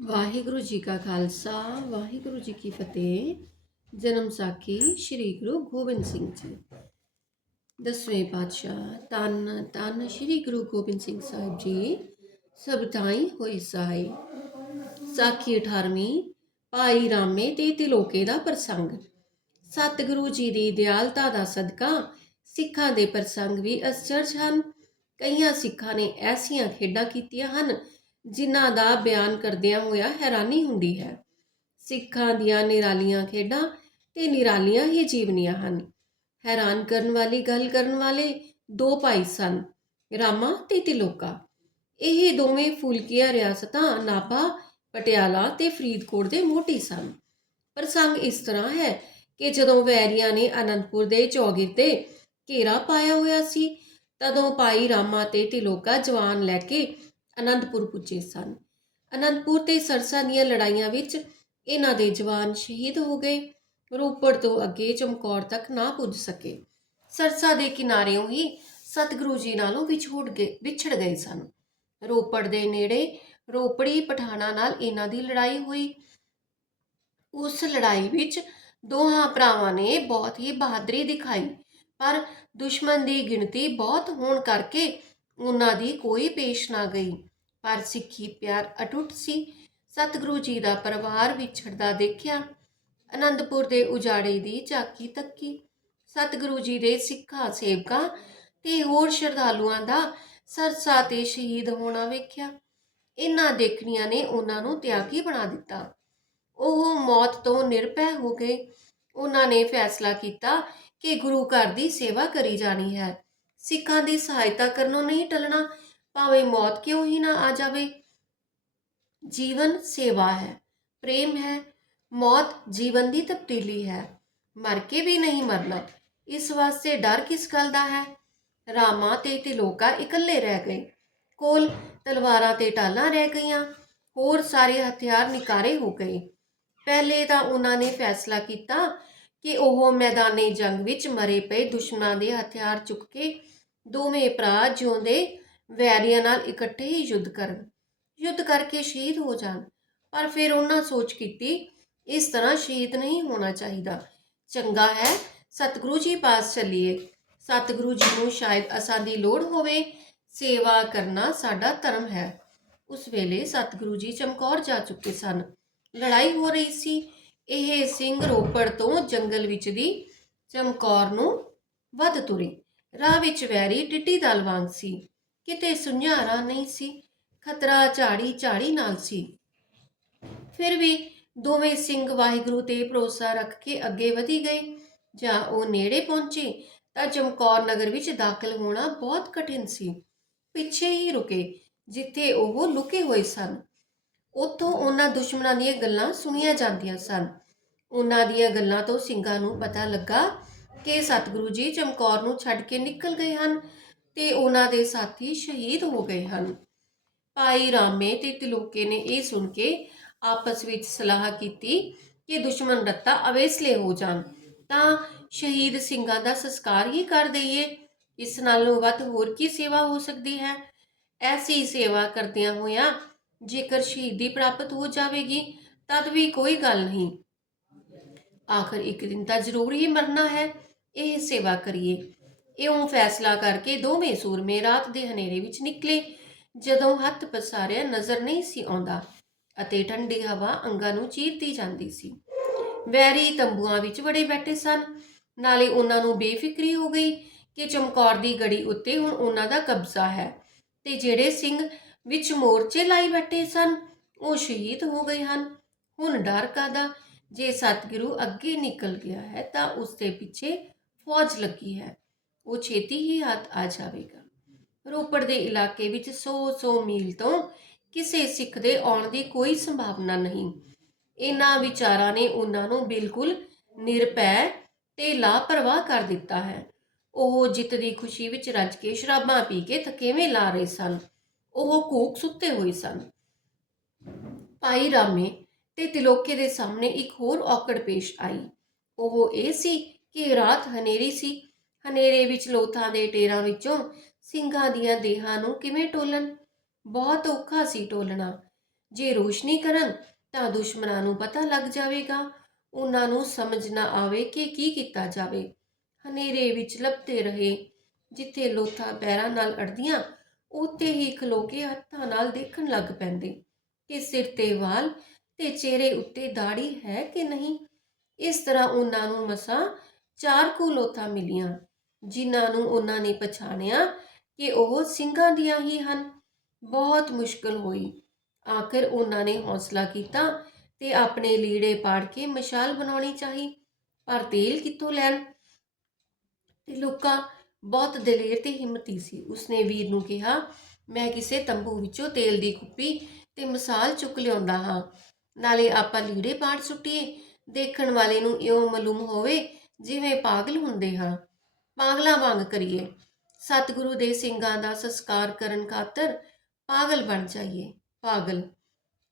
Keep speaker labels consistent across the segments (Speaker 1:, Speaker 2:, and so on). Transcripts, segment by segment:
Speaker 1: ਵਾਹਿਗੁਰੂ ਜੀ ਕਾ ਖਾਲਸਾ, ਵਾਹਿਗੁਰੂ ਜੀ ਕੀ ਫਤਿਹ। ਜਨਮ ਸਾਖੀ ਸ੍ਰੀ ਗੁਰੂ ਗੋਬਿੰਦ ਸਿੰਘ ਜੀ। ਦਸਵੇਂ ਪਾਤਸ਼ਾਹ, ਤਨ ਤਨ ਸ੍ਰੀ ਗੁਰੂ ਗੋਬਿੰਦ ਸਿੰਘ ਸਾਹਿਬ ਜੀ, ਸਭ ਥਾਈ ਹੋਈ ਸਹਾਈ ਸਾਖੀ 18ਵੀਂ ਭਾਈ ਰਾਮੇ ਤੇ ਤਿਲੋਕੇ ਦਾ ਪ੍ਰਸੰਗ। ਸਤਿਗੁਰੂ ਜੀ ਦੀ ਦਿਆਲਤਾ ਦਾ ਸਦਕਾ ਸਿੱਖਾਂ ਦੇ ਪ੍ਰਸੰਗ ਵੀ ਅਸਚਰਜ ਹਨ। ਕਈਆਂ ਸਿੱਖਾਂ ਨੇ ਐਸੀਆਂ ਖੇਡਾਂ ਕੀਤੀਆਂ ਹਨ ਜਿਨ੍ਹਾਂ ਦਾ ਬਿਆਨ ਕਰਦਿਆਂ ਹੋਇਆ ਹੈਰਾਨੀ ਹੁੰਦੀ ਹੈ। ਸਿੱਖਾਂ ਦੀਆਂ ਨਿਰਾਲੀਆਂ ਖੇਡਾਂ ਤੇ ਨਿਰਾਲੀਆਂ ਹੀ ਜੀਵਨੀਆਂ ਹਨ। ਹੈਰਾਨ ਕਰਨ ਵਾਲੀ ਗੱਲ ਕਰਨ ਵਾਲੇ ਦੋ ਭਾਈ ਸਨ, ਰਾਮਾ ਤੇ ਤਿਲੋਕਾ। ਇਹ ਦੋਵੇਂ ਫੁਲਕੀਆਂ ਰਿਆਸਤਾਂ ਨਾਭਾ, ਪਟਿਆਲਾ ਤੇ ਫਰੀਦਕੋਟ ਦੇ ਮੋਢੀ ਸਨ। ਪ੍ਰਸੰਗ ਇਸ ਤਰ੍ਹਾਂ ਹੈ ਕਿ ਜਦੋਂ ਵੈਰੀਆਂ ਨੇ ਅਨੰਦਪੁਰ ਦੇ ਚੌਗਿਰ ਤੇ ਘੇਰਾ ਪਾਇਆ ਹੋਇਆ ਸੀ, ਤਦੋਂ ਭਾਈ ਰਾਮਾ ਤੇ ਤਿਲੋਕਾ ਜਵਾਨ ਲੈ ਕੇ ਅਨੰਦਪੁਰ ਪੁੱਜੇ ਸਨ। ਅਨੰਦਪੁਰ ਤੇ ਸਰਸਾ ਦੀਆਂ ਲੜਾਈਆਂ ਵਿੱਚ ਇਹਨਾਂ ਦੇ ਜਵਾਨ ਸ਼ਹੀਦ ਹੋ ਗਏ। ਰੋਪੜ ਤੋਂ ਅੱਗੇ ਚਮਕੌਰ ਤੱਕ ਨਾ ਪੁੱਜ ਸਕੇ। ਸਰਸਾ ਦੇ ਕਿਨਾਰਿਓਂ ਹੀ ਸਤਿਗੁਰੂ ਜੀ ਨਾਲੋਂ ਵਿਛੜ ਗਏ ਵਿਛੜ ਗਏ ਸਨ। ਰੋਪੜ ਦੇ ਨੇੜੇ ਰੋਪੜੀ ਪਠਾਣਾ ਨਾਲ ਇਹਨਾਂ ਦੀ ਲੜਾਈ ਹੋਈ। ਉਸ ਲੜਾਈ ਵਿੱਚ ਦੋਹਾਂ ਭਰਾਵਾਂ ਨੇ ਬਹੁਤ ਹੀ ਬਹਾਦਰੀ ਦਿਖਾਈ, ਪਰ ਦੁਸ਼ਮਣ ਦੀ ਗਿਣਤੀ ਬਹੁਤ ਹੋਣ ਕਰਕੇ ਉਹਨਾਂ ਦੀ ਕੋਈ ਪੇਸ਼ ਨਾ ਗਈ। ਪਰ ਸਿੱਖੀ ਪਿਆਰ ਅਟੁੱਟ ਸੀ। ਸਤਿਗੁਰੂ ਜੀ ਦਾ ਪਰਿਵਾਰ ਵਿਛੜਦਾ ਦੇਖਿਆ। ਅਨੰਦਪੁਰ ਦੇ ਉਜਾੜੇ ਦੀ ਝਾਕੀ ਤੱਕੀ। ਸਤਿਗੁਰੂ ਜੀ ਦੇ ਸਿੱਖਾਂ, ਸੇਵਕਾਂ ਤੇ ਹੋਰ ਸ਼ਰਧਾਲੂਆਂ ਦਾ ਸਰਸਾ ਤੇ ਸ਼ਹੀਦ ਹੋਣਾ ਵੇਖਿਆ। ਇਹਨਾਂ ਦੇਖਣੀਆਂ ਨੇ ਉਹਨਾਂ ਨੂੰ ਤਿਆਗੀ ਬਣਾ ਦਿੱਤਾ। ਉਹ ਮੌਤ ਤੋਂ ਨਿਰਭੈ ਹੋ ਗਏ। ਉਹਨਾਂ ਨੇ ਫੈਸਲਾ ਕੀਤਾ ਕਿ ਗੁਰੂ ਘਰ ਦੀ ਸੇਵਾ ਕਰੀ ਜਾਣੀ ਹੈ। ਸਿੱਖਾਂ ਦੀ ਸਹਾਇਤਾ ਕਰਨੋਂ ਨਹੀਂ ਟਲਣਾ। ਭਾਵੇਂ ਮੌਤ ਕਿਉਂ ਹੀ ਨਾ ਆ ਜਾਵੇ। ਜੀਵਨ ਸੇਵਾ ਹੈ, ਪ੍ਰੇਮ ਹੈ, ਮੌਤ ਜੀਵਨ ਦੀ ਤਬਦੀਲੀ ਹੈ। ਮਰ ਕੇ ਵੀ ਨਹੀਂ ਮਰਨਾ, ਇਸ ਵਾਸਤੇ ਡਰ ਕਿਸ ਗੱਲ ਦਾ ਹੈ? ਰਾਮਾ ਤੇ ਤਿਲੋਕਾ ਇਕੱਲੇ ਰਹਿ ਗਏ, ਕੋਲ ਤਲਵਾਰਾਂ ਤੇ ਟਾਲਾਂ ਰਹਿ ਗਈਆਂ, ਹੋਰ ਸਾਰੇ ਹਥਿਆਰ ਨਿਕਾਰੇ ਹੋ ਗਏ। ਪਹਿਲੇ ਤਾਂ ਉਹਨਾਂ ਨੇ ਫੈਸਲਾ ਕੀਤਾ ਕਿ ਉਹ ਮੈਦਾਨੇ ਜੰਗ ਵਿੱਚ ਮਰੇ ਪਏ ਦੁਸ਼ਮਣਾਂ ਦੇ ਹਥਿਆਰ ਚੁੱਕ ਕੇ ਦੋਵੇਂ ਭਰਾ ਜਿਉਂਦੇ ਵੈਰੀਆਂ ਨਾਲ ਇਕੱਠੇ ਹੀ ਯੁੱਧ ਕਰਨ, ਯੁੱਧ ਕਰਕੇ ਸ਼ਹੀਦ ਹੋ ਜਾਣ। ਪਰ ਫਿਰ ਉਹਨਾਂ ਸੋਚ ਕੀਤੀ, ਇਸ ਤਰ੍ਹਾਂ ਸ਼ਹੀਦ ਨਹੀਂ ਹੋਣਾ ਚਾਹੀਦਾ। ਚੰਗਾ ਹੈ, ਸਤਿਗੁਰੂ ਜੀ ਪਾਸ ਚੱਲੀਏ। ਸਤਿਗੁਰੂ ਜੀ ਨੂੰ ਸ਼ਾਇਦ ਅਸਾਂ ਦੀ ਲੋੜ ਹੋਵੇ, ਸੇਵਾ ਕਰਨਾ ਸਾਡਾ ਧਰਮ ਹੈ। ਉਸ ਵੇਲੇ ਸਤਿਗੁਰੂ ਜੀ ਚਮਕੌਰ ਜਾ ਚੁੱਕੇ ਸਨ। ਲੜਾਈ ਹੋ ਰਹੀ ਸੀ। ਇਹ ਸਿੰਘ ਰੋਪੜ ਤੋਂ ਜੰਗਲ ਵਿੱਚ ਦੀ ਚਮਕੌਰ ਨੂੰ ਵੱਧ ਤੁਰੀ। ਰਾਹ ਵਿੱਚ ਵੈਰੀ ਟਿੱਟੀ ਦਲ ਵਾਂਗ ਸੀ। ਕਿਤੇ ਸੁਨਿਆਰਾ ਨਹੀਂ ਸੀ, ਖਤਰਾ ਝਾੜੀ ਝਾੜੀ ਨਾਲ ਸੀ। ਫਿਰ ਵੀ ਦੋਵੇਂ ਸਿੰਘ ਵਾਹਿਗੁਰੂ ਤੇ ਭਰੋਸਾ ਰੱਖ ਕੇ ਅੱਗੇ ਵਧੀ ਗਏ, ਜਾਂ ਉਹ ਨੇੜੇ ਪਹੁੰਚੇ, ਤਾਂ ਚਮਕੌਰ ਨਗਰ ਵਿੱਚ ਦਾਖਲ ਹੋਣਾ ਬਹੁਤ ਕਠਿਨ ਸੀ। ਪਿੱਛੇ ਹੀ ਰੁਕੇ, ਜਿੱਥੇ ਉਹ ਲੁਕੇ ਹੋਏ ਸਨ। ਉੱਥੋਂ ਉਹਨਾਂ ਦੁਸ਼ਮਣਾਂ ਦੀਆਂ ਗੱਲਾਂ ਸੁਣੀਆਂ ਜਾਂਦੀਆਂ ਸਨ। ਉਹਨਾਂ ਦੀਆਂ ਗੱਲਾਂ ਤੋਂ ਸਿੰਘਾਂ ਨੂੰ ਪਤਾ ਲੱਗਾ ਕਿ ਸਤਿਗੁਰੂ ਜੀ ਚਮਕੌਰ ਨੂੰ ਛੱਡ ਕੇ ਨਿਕਲ ਗਏ ਹਨ ਤੇ ਉਹਨਾਂ ਦੇ ਸਾਥੀ ਸ਼ਹੀਦ ਹੋ ਗਏ ਹਨ। ਭਾਈ ਰਾਮੇ ਤੇ ਤਿਲੋਕੇ ਨੇ ਇਹ ਸੁਣ ਕੇ ਆਪਸ ਵਿੱਚ ਸਲਾਹ ਕੀਤੀ ਕਿ ਦੁਸ਼ਮਣ ਰੱਤਾ ਅਵੇਸਲੇ ਹੋ ਜਾਣ। ਤਾਂ ਸ਼ਹੀਦ ਸਿੰਘਾਂ ਦਾ ਸੰਸਕਾਰ ਹੀ ਕਰ ਦਈਏ। ਇਸ ਨਾਲੋਂ ਵੱਧ ਹੋਰ ਕੀ ਸੇਵਾ ਹੋ ਸਕਦੀ ਹੈ? ਐਸੀ ਸੇਵਾ ਕਰਦਿਆਂ ਹੋਇਆਂ ਜੇਕਰ ਸ਼ਹੀਦੀ ਪ੍ਰਾਪਤ ਹੋ ਜਾਵੇਗੀ, ਤਦ ਵੀ ਕੋਈ ਗੱਲ ਨਹੀਂ। ਆਖਰ ਇੱਕ ਦਿਨ ਤਾਂ ਜ਼ਰੂਰ ਹੀ ਮਰਨਾ ਹੈ। ਇਹ ਸੇਵਾ ਕਰੀਏ। ਇਉਂ ਫੈਸਲਾ ਕਰਕੇ ਦੋਵੇਂ ਸੂਰਮੇ ਰਾਤ ਦੇ ਹਨੇਰੇ ਵਿੱਚ ਨਿਕਲੇ। ਜਦੋਂ ਹੱਥ ਪਸਾਰਿਆ, ਨਜ਼ਰ ਨਹੀਂ ਸੀ ਆਉਂਦਾ ਅਤੇ ਠੰਡੀ ਹਵਾ ਅੰਗਾਂ ਨੂੰ ਚੀਰਦੀ ਜਾਂਦੀ ਸੀ। ਵੈਰੀ ਤੰਬੂਆਂ ਵਿੱਚ ਵੜੇ ਬੈਠੇ ਸਨ। ਨਾਲੇ ਉਹਨਾਂ ਨੂੰ ਬੇਫਿਕਰੀ ਹੋ ਗਈ ਕਿ ਚਮਕੌਰ ਦੀ ਗੜੀ ਉੱਤੇ ਹੁਣ ਉਹਨਾਂ ਦਾ ਕਬਜ਼ਾ ਹੈ ਤੇ ਜਿਹੜੇ ਸਿੰਘ ਵਿੱਚ ਮੋਰਚੇ ਲਾਈ ਬੈਠੇ ਸਨ, ਉਹ ਸ਼ਹੀਦ ਹੋ ਗਏ ਹਨ। ਹੁਣ ਡਰ ਕਾਦਾ ਜੇ ਸਤਿਗੁਰੂ ਅੱਗੇ ਨਿਕਲ ਗਿਆ ਹੈ ਤਾਂ ਉਸ ਦੇ ਪਿੱਛੇ ਫੌਜ ਲੱਗੀ ਹੈ। ਉਹ ਛੇਤੀ ਹੀ ਹੱਥ ਆ ਜਾਵੇਗਾ। ਰੋਪੜ ਦੇ ਇਲਾਕੇ ਵਿੱਚ 100-100 ਮੀਲ ਤੋਂ ਕਿਸੇ ਸਿੱਖ ਦੇ ਆਉਣ ਦੀ ਕੋਈ ਸੰਭਾਵਨਾ ਨਹੀਂ। ਇਹਨਾਂ ਵਿਚਾਰਾਂ ਨੇ ਉਹਨਾਂ ਨੂੰ ਬਿਲਕੁਲ ਨਿਰਪੈ ਤੇ ਲਾਪਰਵਾਹ ਕਰ ਦਿੱਤਾ ਹੈ। ਉਹ ਜਿੱਤ ਦੀ ਖੁਸ਼ੀ ਵਿੱਚ ਰੱਜ ਕੇ ਸ਼ਰਾਬਾਂ ਪੀ ਕੇ ਥਕੇਵੇਂ ਲਾ ਰਹੇ ਸਨ। ਉਹ ਕੂਕ ਸੁੱਤੇ ਹੋਏ ਸਨ। ਭਾਈ ਰਾਮੇ ਤੇ ਤਿਲੋਕੇ ਦੇ ਸਾਹਮਣੇ ਇੱਕ ਹੋਰ ਔਕੜ ਪੇਸ਼ ਆਈ। ਉਹ ਇਹ ਸੀ ਕਿ ਰਾਤ ਹਨੇਰੀ ਸੀ ਹਨੇਰੇ ਵਿੱਚ, ਲੋਥਾਂ ਦੇ ਟੇਰਾਂ ਵਿੱਚੋਂ ਸਿੰਘਾਂ ਦੀਆਂ ਦੇਹਾਂ ਨੂੰ ਕਿਵੇਂ ਟੋਲਣ? ਬਹੁਤ ਔਖਾ ਸੀ ਟੋਲਣਾ। ਜੇ ਰੋਸ਼ਨੀ ਕਰਨ, ਤਾਂ ਦੁਸ਼ਮਣਾਂ ਨੂੰ ਪਤਾ ਲੱਗ ਜਾਵੇਗਾ। ਉਹਨਾਂ ਨੂੰ ਸਮਝ ਨਾ ਆਵੇ ਕਿ ਕੀ ਕੀਤਾ ਜਾਵੇ। ਹਨੇਰੇ ਵਿੱਚ ਲੱਭਦੇ ਰਹੇ। ਜਿੱਥੇ ਲੋਥਾਂ ਪੈਰਾਂ ਨਾਲ ਅੜਦੀਆਂ, ਉੱਥੇ ਹੀ ਖਲੋ ਕੇ ਹੱਥਾਂ ਨਾਲ ਦੇਖਣ ਲੱਗ ਪੈਂਦੇ। ਕਿ ਸਿਰ ਤੇ ਵਾਲ ਤੇ ਚਿਹਰੇ ਉੱਤੇ ਦਾੜੀ ਹੈ ਕਿ ਨਹੀਂ? ਇਸ ਤਰ੍ਹਾਂ ਉਹਨਾਂ ਨੂੰ ਮਸਾਂ ਚਾਰ ਕੁ ਲੋਥਾਂ ਮਿਲੀਆਂ। ਜਿਨ੍ਹਾਂ ਨੂੰ ਉਹਨਾਂ ਨੇ ਪਛਾਣਿਆ ਕਿ ਉਹ ਸਿੰਘਾਂ ਦੀਆਂ ਹੀ ਹਨ। ਬਹੁਤ ਮੁਸ਼ਕਲ ਹੋਈ। ਆਖਰ ਉਹਨਾਂ ਨੇ ਹੌਸਲਾ ਕੀਤਾ ਤੇ ਆਪਣੇ ਲੀੜੇ ਪਾੜ ਕੇ ਮਸ਼ਾਲ ਬਣਾਉਣੀ ਚਾਹੀ। ਪਰ ਤੇਲ ਕਿੱਥੋਂ ਲੈਣ? ਤੇ ਲੋਕਾਂ ਬਹੁਤ ਦਲੇਰ ਤੇ ਹਿੰਮਤੀ ਸੀ। ਉਸਨੇ ਵੀਰ ਨੂੰ ਕਿਹਾ, ਮੈਂ ਕਿਸੇ ਤੰਬੂ ਵਿੱਚੋਂ ਤੇਲ ਦੀ ਕੁੱਪੀ ਤੇ ਮਸਾਲ ਚੁੱਕ ਲਿਆਉਂਦਾ ਹਾਂ। ਨਾਲੇ ਆਪਾਂ ਲੀੜੇ ਪਾੜ ਸੁੱਟੀਏ। ਦੇਖਣ ਵਾਲੇ ਨੂੰ ਇਉਂ ਮਾਲੂਮ ਹੋਵੇ ਜਿਵੇਂ ਪਾਗਲ ਹੁੰਦੇ ਹਾਂ। ਪਾਗਲਾਂ ਵਾਂਗ ਕਰੀਏ। ਸਤਿਗੁਰੂ ਦੇ ਸਿੰਘਾਂ ਦਾ ਸੰਸਕਾਰ ਕਰਨ ਖਾਤਰ ਪਾਗਲ ਬਣ ਜਾਈਏ। ਪਾਗਲ।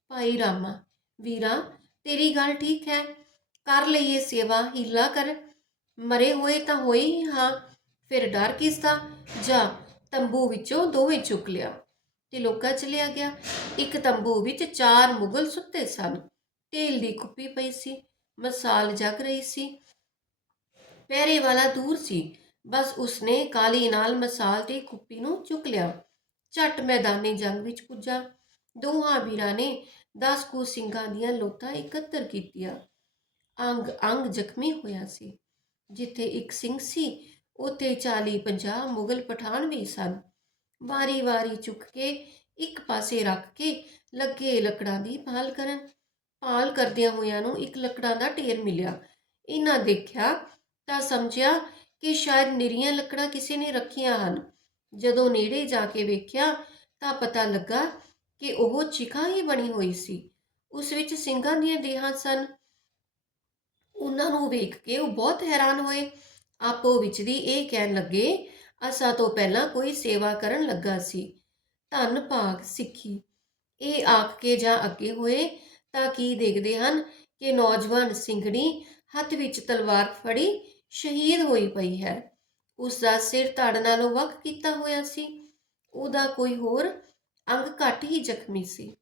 Speaker 1: ਭਾਈ ਰਾਮਾ, ਵੀਰਾ, ਤੇਰੀ ਗੱਲ ਠੀਕ ਹੈ। ਕਰ ਲਈਏ ਸੇਵਾ, ਹੀਲਾ ਕਰ। ਮਰੇ ਹੋਏ ਤਾਂ ਹੋਏ ਹੀ ਹਾਂ। ਫਿਰ ਡਰ ਕਿਸ ਦਾ? ਜਾ, ਤੰਬੂ ਵਿੱਚੋਂ ਦੋਵੇਂ ਚੁੱਕ ਲਿਆ। ਤੇ ਲੋਕਾ ਚਲਿਆ ਗਿਆ। ਇੱਕ ਤੰਬੂ ਵਿੱਚ ਚਾਰ ਮੁਗਲ ਸੁੱਤੇ ਸਨ। ਤੇਲ ਦੀ ਕੁੱਪੀ ਪਈ ਸੀ। ਮਸਾਲ ਜਗ ਰਹੀ ਸੀ। ਪਹਿਰੇ ਵਾਲਾ ਦੂਰ ਸੀ। ਬਸ ਉਸਨੇ ਕਾਲੀ ਨਾਲ ਮਸਾਲ ਤੇ ਕੁੱਪੀ ਨੂੰ ਚੁੱਕ ਲਿਆ। ਝੱਟ ਮੈਦਾਨੇ ਜੰਗ ਵਿੱਚ ਪੁੱਜਾ। ਦੋਹਾਂ ਵੀਰਾਂ ਨੇ ਦਸ ਕੁ ਸਿੰਘਾਂ ਦੀਆਂ ਲੋਥਾਂ ਇਕੱਤਰ ਕੀਤੀਆਂ। ਅੰਗ ਅੰਗ ਜ਼ਖਮੀ ਹੋਇਆ ਸੀ। ਜਿੱਥੇ ਇੱਕ ਸਿੰਘ ਸੀ, ਉੱਥੇ 40 50 ਮੁਗਲ ਪਠਾਨ ਵੀ ਸਨ। ਵਾਰੀ-ਵਾਰੀ ਚੁੱਕ ਕੇ ਇੱਕ ਪਾਸੇ ਰੱਖ ਕੇ ਲੱਗੇ ਲੱਕੜਾਂ ਦੀ ਭਾਲ ਕਰਨ। ਭਾਲ ਕਰਦਿਆਂ ਹੋਇਆਂ ਨੂੰ ਇੱਕ ਲੱਕੜਾਂ ਦਾ ਢੇਰ ਮਿਲਿਆ। ਇਹਨਾਂ ਦੇਖਿਆ ਤਾਂ ਸਮਝਿਆ ਕਿ ਸ਼ਾਇਦ ਨਿਰੀਆਂ ਲੱਕੜਾਂ ਕਿਸੇ ਨੇ ਰੱਖੀਆਂ ਹਨ। ਜਦੋਂ ਨੇੜੇ ਜਾ ਕੇ ਵੇਖਿਆ ਤਾਂ ਪਤਾ ਲੱਗਾ ਕਿ ਉਹ ਚਿਖਾ ਹੀ ਬਣੀ ਹੋਈ ਸੀ। ਉਸ ਵਿੱਚ ਸਿੰਘਾਂ ਦੀਆਂ ਦੇਹਾਂ ਸਨ। ਉਹਨਾਂ ਨੂੰ ਵੇਖ ਕੇ ਉਹ ਬਹੁਤ ਹੈਰਾਨ ਹੋਏ। ਆਪੋ ਵਿੱਚ ਦੀ ਇਹ ਕਹਿਣ ਲੱਗੇ, ਅਸਾਂ ਤੋਂ ਪਹਿਲਾਂ ਕੋਈ ਸੇਵਾ ਕਰਨ ਲੱਗਾ ਸੀ। ਧੰਨ ਭਾਗ ਸਿੱਖੀ। ਇਹ ਆਖ ਕੇ ਜਾਂ ਅੱਗੇ ਹੋਏ ਤਾਂ ਕੀ ਦੇਖਦੇ ਹਨ ਕਿ ਨੌਜਵਾਨ ਸਿੰਘਣੀ ਹੱਥ ਵਿੱਚ ਤਲਵਾਰ ਫੜੀ ਸ਼ਹੀਦ ਹੋਈ ਪਈ ਹੈ। ਉਸ ਦਾ ਸਿਰ ਧੜ ਨਾਲੋਂ ਵੱਖ ਕੀਤਾ ਹੋਇਆ ਸੀ। ਉਹਦਾ ਕੋਈ ਹੋਰ ਅੰਗ ਘੱਟ ਹੀ ਜ਼ਖਮੀ ਸੀ।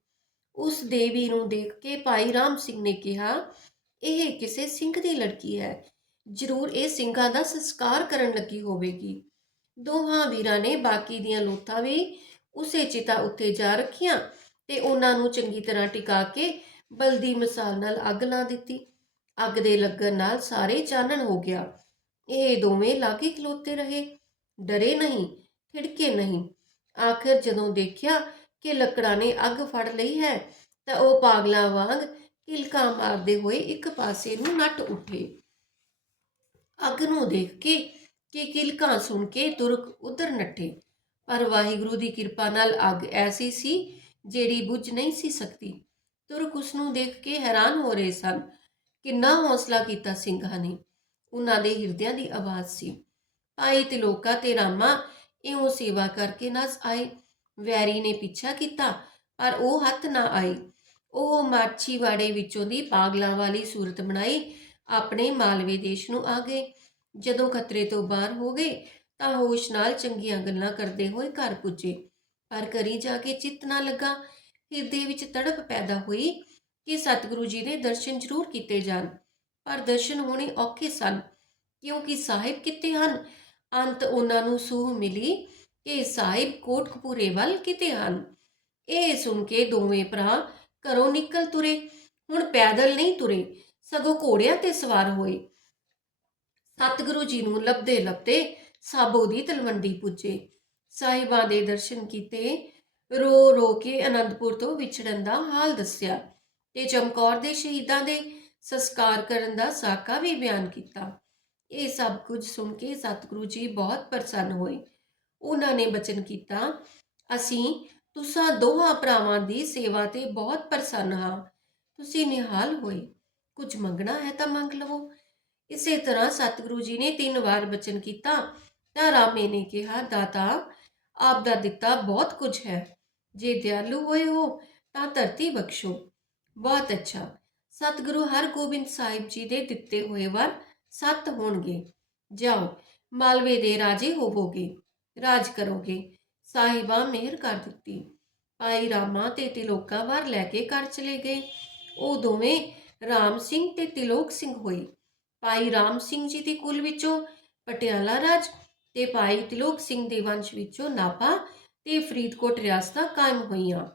Speaker 1: ਉਸ ਦੇਵੀ ਨੂੰ ਦੇਖ ਕੇ ਭਾਈ ਰਾਮ ਸਿੰਘ ਨੇ ਕਿਹਾ, ਇਹ ਕਿਸੇ ਸਿੰਘ ਦੀ ਲੜਕੀ ਹੈ। ਜ਼ਰੂਰ ਇਹ ਸਿੰਘਾਂ ਦਾ ਸੰਸਕਾਰ ਕਰਨ ਲੱਗੀ ਹੋਵੇਗੀ। ਦੋਹਾਂ ਵੀਰਾਂ ਨੇ ਬਾਕੀ ਦੀਆਂ ਲੋਥਾਂ ਵੀ ਉਸੇ ਚਿਤਾ ਉੱਤੇ ਜਾ ਰੱਖੀਆਂ ਤੇ ਉਹਨਾਂ ਨੂੰ ਚੰਗੀ ਤਰ੍ਹਾਂ ਟਿਕਾ ਕੇ ਬਲਦੀ ਮਸਾਲ ਨਾਲ ਅੱਗ ਲਾ ਦਿੱਤੀ। ਅੱਗ ਦੇ ਲੱਗਣ ਨਾਲ ਸਾਰੇ ਚਾਨਣ ਹੋ ਗਿਆ। ਇਹ ਦੋਵੇਂ ਲਾਗੇ ਖਲੋਤੇ ਰਹੇ। ਡਰੇ ਨਹੀਂ, ਖਿੜਕੇ ਨਹੀਂ। ਆਖਿਰ ਜਦੋਂ ਦੇਖਿਆ ਕਿ ਲੱਕੜਾਂ ਨੇ ਅੱਗ ਫੜ ਲਈ ਹੈ, ਤਾਂ ਉਹ ਪਾਗਲਾਂ ਵਾਂਗ ਕਿਲਕਾ ਮਾਰਦੇ ਹੋਏ ਇੱਕ ਪਾਸੇ ਨੂੰ ਨੱਟ ਉੱਠੇ। ਅੱਗ ਨੂੰ ਦੇਖ ਕੇ ਕਿ ਕਿਲਕਾਂ ਸੁਣ ਕੇ ਤੁਰਕ ਉਧਰ ਨੱਠੇ। ਪਰ ਵਾਹਿਗੁਰੂ ਦੀ ਕਿਰਪਾ ਨਾਲ ਅੱਗ ਐਸੀ ਸੀ ਜਿਹੜੀ ਬੁਝ ਨਹੀਂ ਸੀ ਸਕਦੀ। ਤੁਰਕ ਉਸ ਨੂੰ ਦੇਖ ਕੇ ਹੈਰਾਨ ਹੋ ਰਹੇ ਸਨ ਕਿੰਨਾ ਹੌਸਲਾ ਕੀਤਾ ਸਿੰਘਾਂ ਨੇ ਉਹਨਾਂ ਦੇ ਹਿਰਦਿਆਂ ਦੀ ਆਵਾਜ਼ ਸੀ। ਭਾਈ ਤਿਲੋਕਾ ਤੇ ਰਾਮਾ, ਇਉਂ ਸੇਵਾ ਕਰਕੇ ਨਸ ਆਏ। ਵੈਰੀ ਨੇ ਪਿੱਛਾ ਕੀਤਾ, ਪਰ ਉਹ ਹੱਥ ਨਾ ਆਈ ਉਹ ਮਾਛੀਵਾੜੇ ਵਿੱਚੋਂ ਦੀ ਪਾਗਲਾਂ ਵਾਲੀ ਸੂਰਤ ਬਣਾਈ, ਆਪਣੇ ਮਾਲਵੇ ਦੇਸ਼ ਨੂੰ ਆ ਗਏ। ਜਦੋਂ ਖਤਰੇ ਤੋਂ ਬਾਹਰ ਹੋ ਗਏ, ਤਾਂ ਹੋਸ਼ ਨਾਲ ਚੰਗੀਆਂ ਗੱਲਾਂ ਕਰਦੇ ਹੋਏ ਘਰ ਪੁੱਜੇ। ਪਰ ਘਰੀ ਜਾ ਕੇ ਚਿੱਤ ਨਾ ਲੱਗਾ। ਹਿਰਦੇ ਵਿੱਚ ਤੜਪ ਪੈਦਾ ਹੋਈ ਕਿ ਸਤਿਗੁਰੂ ਜੀ ਦੇ ਦਰਸ਼ਨ ਜ਼ਰੂਰ ਕੀਤੇ ਜਾਣ। ਪਰ ਦਰਸ਼ਨ ਹੋਣੇ ਔਖੇ ਸਨ, ਕਿਉਂਕਿ ਸਾਹਿਬ ਕਿਤੇ ਹਨ? ਅੰਤ ਉਹਨਾਂ ਨੂੰ ਸੂਹ ਮਿਲੀ ਕਿ ਸਾਹਿਬ ਕੋਟਕਪੂਰੇ ਵੱਲ ਕਿਤੇ ਹਨ। ਇਹ ਸੁਣ ਕੇ ਦੋਵੇਂ ਭਰਾ ਘਰੋਂ ਨਿਕਲ ਤੁਰੇ। ਹੁਣ ਪੈਦਲ ਨਹੀਂ ਤੁਰੇ, ਸਗੋਂ ਘੋੜਿਆਂ ਤੇ ਸਵਾਰ ਹੋਏ। ਸਤਿਗੁਰੂ ਜੀ ਨੂੰ ਲੱਭਦੇ ਲੱਭਦੇ ਸਾਬੋ ਦੀ ਤਲਵੰਡੀ ਪੁੱਜੇ। ਸਾਹਿਬਾਂ ਦੇ ਦਰਸ਼ਨ ਕੀਤੇ, ਰੋ ਰੋ ਕੇ ਅਨੰਦਪੁਰ ਤੋਂ ਵਿਛੜਨ ਦਾ ਹਾਲ ਦੱਸਿਆ ਤੇ ਚਮਕੌਰ ਦੇ ਸ਼ਹੀਦਾਂ ਦੇ ਸੰਸਕਾਰ ਕਰਨ ਦਾ ਸਾਕਾ ਵੀ ਬਿਆਨ ਕੀਤਾ। ਇਹ ਸਭ ਕੁਝ ਸੁਣ ਕੇ ਸਤਿਗੁਰੂ ਜੀ ਬਹੁਤ ਪ੍ਰਸੰਨ ਹੋਏ। ਉਹਨਾਂ ਨੇ ਬਚਨ ਕੀਤਾ, ਅਸੀਂ ਤੁਸਾਂ ਦੋਹਾਂ ਭਰਾਵਾਂ ਦੀ ਸੇਵਾ ਤੇ ਬਹੁਤ ਪ੍ਰਸੰਨ ਹਾਂ। ਤੁਸੀਂ ਨਿਹਾਲ ਹੋਏ। ਕੁਝ ਮੰਗਣਾ ਹੈ ਤਾਂ ਮੰਗ ਲਵੋ। ਇਸੇ ਤਰ੍ਹਾਂ ਸਤਿਗੁਰੂ ਜੀ ਨੇ ਤਿੰਨ ਵਾਰ ਬਚਨ ਕੀਤਾ ਤਾਂ ਰਾਮੇ ਨੇ ਕਿਹਾ, ਦਾਤਾ ਆਪ ਦਾ ਦਿੱਤਾ ਬਹੁਤ ਕੁਝ ਹੈ। ਜੇ ਦਿਆਲੂ ਹੋਏ ਹੋ ਤਾਂ ਧਰਤੀ ਬਖਸ਼ੋ। ਬਹੁਤ ਅੱਛਾ। ਸਤਿਗੁਰੂ ਹਰਗੋਬਿੰਦ ਸਾਹਿਬ ਜੀ ਦੇ ਦਿੱਤੇ ਹੋਏ ਵਰ ਸੱਤ ਹੋਣਗੇ। ਜਾਓ, ਮਾਲਵੇ ਦੇ ਰਾਜੇ ਹੋਵੋਗੇ, ਰਾਜ ਕਰੋਗੇ। ਸਾਹਿਬਾਂ ਮਿਹਰ ਕਰ ਦਿੱਤੀ। ਭਾਈ ਰਾਮਾ ਤੇ ਤਿਲੋਕਾ ਵਾਰ ਲੈ ਕੇ ਘਰ ਚਲੇ ਗਏ। ਉਹ ਦੋਵੇਂ ਰਾਮ ਸਿੰਘ ਤੇ ਤਿਲੋਕ ਸਿੰਘ ਹੋਏ। ਭਾਈ ਰਾਮ ਸਿੰਘ ਜੀ ਦੇ ਕੁਲ ਵਿੱਚੋਂ ਪਟਿਆਲਾ ਰਾਜ ਤੇ ਭਾਈ ਤਿਲੋਕ ਸਿੰਘ ਦੇ ਵੰਸ਼ ਵਿੱਚੋਂ ਨਾਭਾ ਤੇ ਫਰੀਦਕੋਟ ਰਿਆਸਤਾਂ ਕਾਇਮ ਹੋਈਆਂ।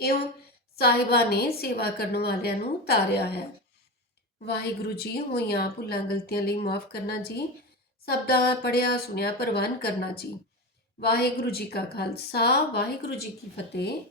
Speaker 1: ਇਉਂ ਸਾਹਿਬਾਂ ਨੇ ਸੇਵਾ ਕਰਨ ਵਾਲਿਆਂ ਨੂੰ ਤਾਰਿਆ ਹੈ। ਵਾਹਿਗੁਰੂ ਜੀ ਹੋਈਆਂ ਭੁੱਲਾਂ ਗਲਤੀਆਂ ਲਈ ਮਾਫ ਕਰਨਾ ਜੀ। ਸਭ ਦਾ ਪੜਿਆ ਸੁਣਿਆ, ਪ੍ਰਵਾਨ ਕਰਨਾ ਜੀ। ਵਾਹਿਗੁਰੂ ਜੀ ਕਾ ਖਾਲਸਾ, ਵਾਹਿਗੁਰੂ ਜੀ ਕੀ ਫਤਿਹ।